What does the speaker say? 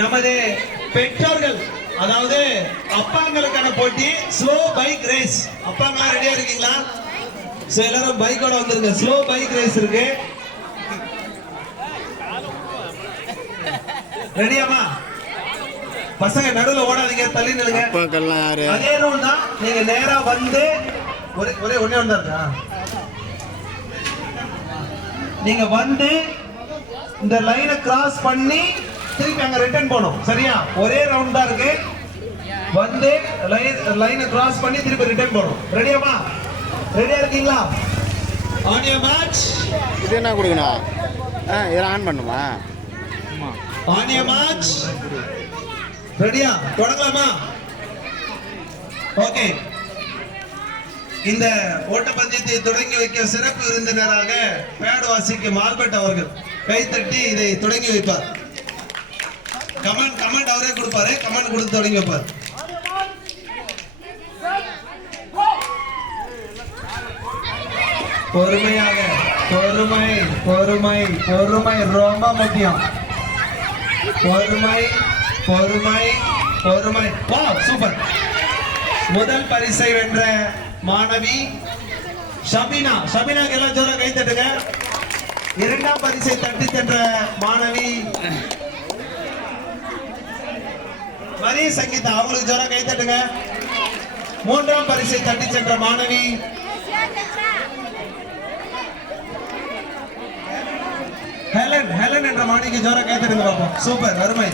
நமது பெற்றோர்கள் அதாவது அப்பாங்களுக்கான போட்டி ஸ்லோ பைக் ரேஸ். அப்பாங்களா ரெடியா இருக்கீங்களா? எல்லாரும் பைக்கோட வந்துருங்க. ஸ்லோ பைக் ரேஸ் இருக்கு. ரெடியாமா? பசங்க நடுவுல ஓடாதீங்க, தள்ளி நில்லுங்க. அதே ரூல் தான். நீங்க நேரா வந்து ஒரே ஒண்ணே ஒண்ணா நீங்க வந்து இந்த லைனை கிராஸ் பண்ணி திருப்பி அங்க ரிட்டர்ன் போகணும். சரியா? ஒரே ரவுண்ட் தான் இருக்கு. வந்து லைனை கிராஸ் பண்ணி திருப்பி ரிட்டர்ன் போகணும். ரெடியாமா? ரெடியா இருக்கீங்களா? On your March. இது என்ன கொடுக்கணும்? இதெல்லாம் ஆன் பண்ணுமா? On your March. ரெடியா? தொடங்கலாமா? ஓகே. இந்த ஓட்டப்பந்தயத்தை தொடங்கி வைக்க சிறப்பு விருந்தினராக பேட் வாசிக்கும் ஆல்பர்ட் அவர்கள் கைத்தட்டி இதை தொடங்கி வைப்பார். கமெண்ட் அவரே கொடுப்பாரு. கமெண்ட் கொடுத்து தொடங்கி வைப்பார். பொறுமையாக, பொறுமை பொறுமை பொறுமை ரொம்ப முக்கியம். பொறுமை பொறுமை பொறுமை. வா, சூப்பர். முதல் பரிசை வென்ற மாணவி ஷபினா. ஷபினாக்கு எல்லாம் ஜோரா கை தட்டுங்க. இரண்டாம் பரிசை தட்டி சென்ற மாணவி மரி சங்கீதா, அவங்களுக்கு ஜோரா கை தட்டுங்க. மூன்றாம் பரிசை தட்டி சென்ற மாணவி ஹெலன் என்ற மாணவிக்கு ஜோரா கை தட்டுங்க பாப்போம். சூப்பர், அருமை.